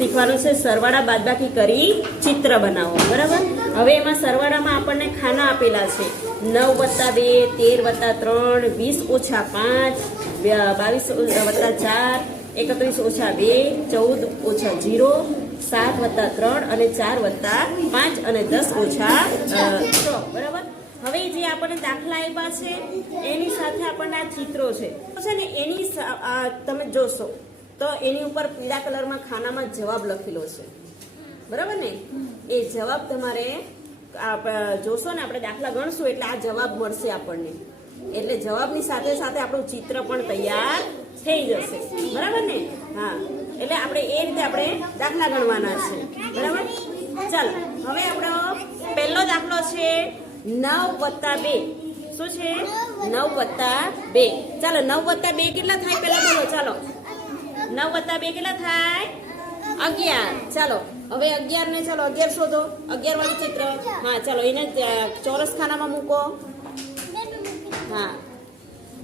શીખવાનું છે સરવાળા બાદબાકી કરી ચિત્ર બનાવો, બરાબર. હવે એમાં સરવાળામાં આપણને ખાના આપેલા છે 9 + 2, 13 + 3, 20 - 5, 22 + 4, 31 - 2, 14 - 0, 7 + 3 અને 4 + 5 અને 10 - 6, બરાબર. હવે જે આપણને દાખલા આપ્યા છે એની સાથે આપણને આ ચિત્રો છે ને એની તમે જોશો તો એની ઉપર પીળા કલરમાં ખાનામાં જવાબ લખેલો છે, બરાબર ને. એ જવાબ તમારે જોશો ને, આપણે દાખલા ગણશું એટલે આ જવાબ મળશે આપણને. એટલે જવાબની સાથે સાથે આપણું ચિત્ર પણ તૈયાર થઈ જશે, બરાબર ને. હા, એટલે આપણે એ રીતે આપણે દાખલા ગણવાના છે, બરાબર. ચાલો હવે આપણો પહેલો દાખલો છે 9 + 2. શું છે? 9 + 2. ચાલો 9 + 2 કેટલા થાય પેલા બોલો. ચાલો 9 + 2 કેટલા થાય? 11. ચાલો હવે 11 ને ચાલો 11 શોધો. 11 વાળું ચિત્ર. હા ચાલો એને ચોરસ ખાનામાં મૂકો. હા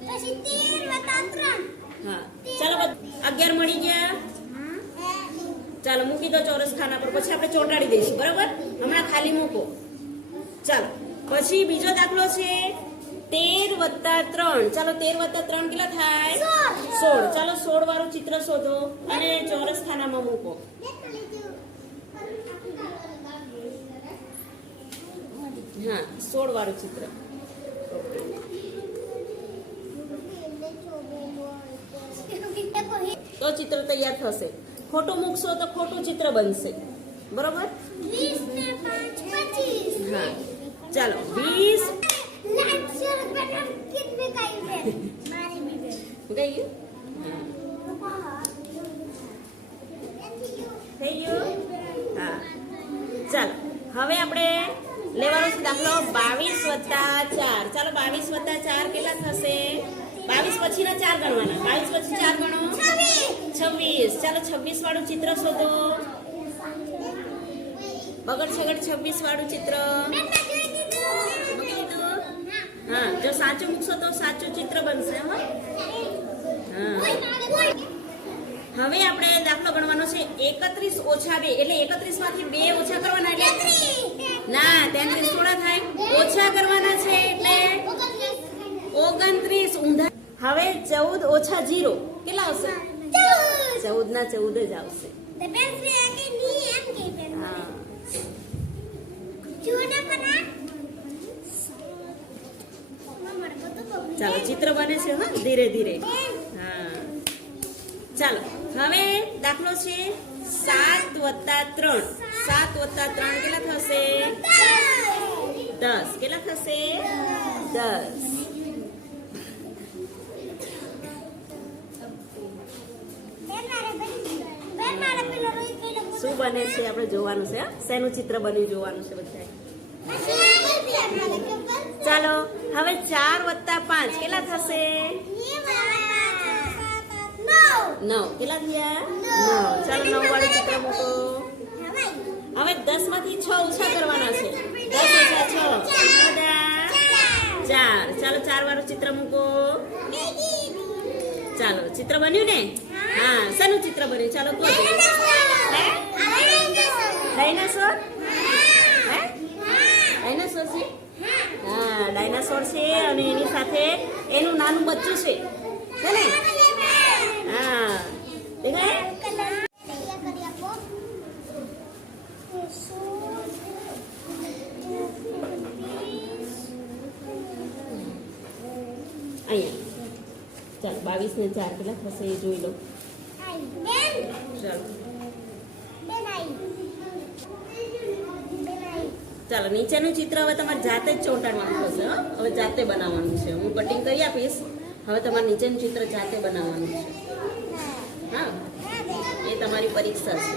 પછી 13 + 3. હા ચાલો 11 મળી ગયા. ચાલો મૂકી દો ચોરસ ખાના પર, પછી આપણે ચોંટાડી દઈશું, બરાબર. હમણાં ખાલી મૂકો. ચાલો પછી બીજો દાખલો છે 13 + 3. ચાલો 13 + 3 કેટલા થાય? 16. ચાલો 16 વાળું ચિત્ર શોધો અને ચોરસ ખાનામાં મૂકો. હા 16 વાળું ચિત્ર. તો ચિત્ર તૈયાર થશે. ખોટું મૂકશો તો ખોટું ચિત્ર બનશે, બરોબર. 20 ને 5 25. હા ચાલો 20 ગઈ ગયું. થઈ ગયું. હા ચાલો હવે આપણે લેવાનો છે દાખલો 22 + 4. ચાલો 22 + 4 કેટલા થશે? 22 પછીના 4 ગણવાના. 22 પછી 4 ગણો 26. ચાલો 26 વાળું ચિત્ર શોધો. બગડ છગડ 26 વાળું ચિત્ર. હા જો સાચું મૂકશો તો સાચું ચિત્ર બનશે. હા હવે આપણે દાખલો ગણવાનો છે 31 - 2. એટલે 31 માંથી 2 ઓછા કરવાના. એટલે ના 33 થોડા થાય, ઓછા કરવાના છે એટલે 29 ઊંધા. હવે 14 - 0 કેટલા આવશે? 14 ના 14 જ આવશે. હા ચાલો ચિત્ર બને છે. હા ધીરે ધીરે. હા ચાલો હવે દાખલો છે 7 + 3. 7 + 3 કેટલા થશે? 10. કેટલા થશે? 10. શું બને છે આપણે જોવાનું છે. શેનું ચિત્ર બન્યું જોવાનું છે બધા. ચાલો હવે 4 + 5 કેટલા થશે? 9. કેટલા થયા? 9. ચાલો 9 વાળું ચિત્ર મૂકો. હવે 10 માંથી 6 ઓછા કરવાના છે. 10 - 6 4. ચાલો 4 વાળું ચિત્ર મૂકો. ચાલો ચિત્ર બન્યું ને. હા શેનું ચિત્ર બન્યું? ચાલો કહો. ડાયનાસોર. હે ડાયનાસોર છે. હા ડાયનાસોર છે અને એની સાથે એનું નાનું બચ્ચું છે ને. હા દેખાય. અહીંયા ચાલો 22 ને 4 કેટલા થશે એ જોઈ લો. ચાલો ચાલો નીચેનું ચિત્ર હવે તમારે જાતે જ ચોંટાડવાનું થશે. હવે જાતે બનાવવાનું છે. હું કટિંગ કરી આપીશ. હવે તમારે નીચેનું ચિત્ર જાતે બનાવવાનું છે. હા એ તમારી પરીક્ષા છે.